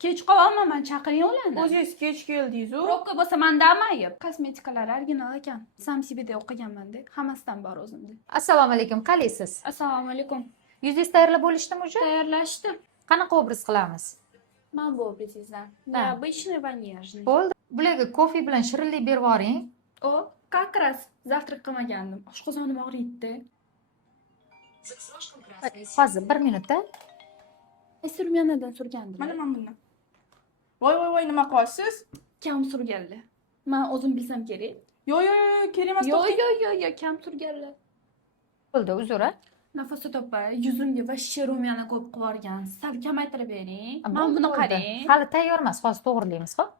Kech qololmayman, chaqiring ularni. O'zingiz kech keldingiz-ku. Probka bo'lsa manda ayb. Kosmetikalar original ekan. Samsibida o'qiganman-da. Hammasidan bor o'zimda. Assalomu alaykum, qalaysiz? Assalomu alaykum. Yuzingiz tayyorlab bo'lishdimi уже? Tayyorlashdi. Qanaqa obraz qilamiz? Men bu obrazingizdan. Ha. Необычный va нежный. Bo'ldi. Bularga kofe bilan shirinlik berib yuboring. O, как раз завтрак qilmagandim. Oshqozonim og'riydi. Hozir 1 minutda. Surmanadan surgandim. Mana men buni. Voy, nima qilyapsiz? Kam surganlar. Men o'zim bilsam kerak. Yo, kerak emas. Yo, kam surganlar. Bo'ldi, uzr. Nafas topa, yuzimga vashshe rumyana ko'p qilib yuborgan. Sal kamaytirib bering. Men Bo'ldi, buni bo'ldi. qarang. Hali tayyor emas, hozir to'g'rilaymiz, xo'p?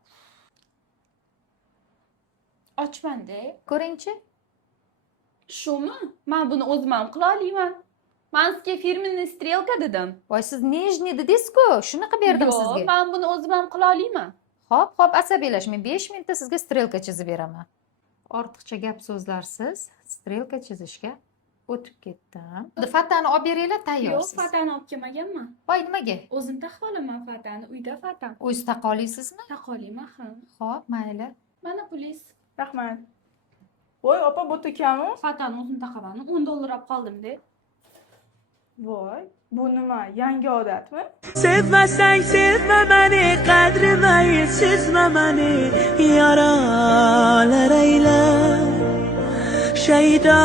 Ochmanda. Ko'ringchi. Shumi? Men buni o'zim ham qila olmayman. Men sizga firmenniy strelka dedim. Voy, siz nejniy dedingiz-ku, shunaqa berdim Yo'q, sizga. men buni o'zim ham qila olmayman. Xo'p, asabiylashmang. 5 minutda sizga strelka chizib beraman. Ortiqcha gap so'zlarsiz strelka chizishga o'tib ketdim. Fatani olib beringlar, Yo'q, tayyorsiz. fatani olib kelmaganman. Voy, nimaga? O'zim taqib olaman fatani, uyda fatam. O'zingiz taqa olaysizmi? Taqolayman ham. Xo'p, mayli. Mana pulingiz. Rahmat. Voy, opa, bu tekamu? Fatani o'zim taqaman. $10 olib qoldim-da. Voy, bu nima? Yangi odatmi? Sevmezsen sevme beni, kadrimi sızma beni, yaralar eyle, şeyda.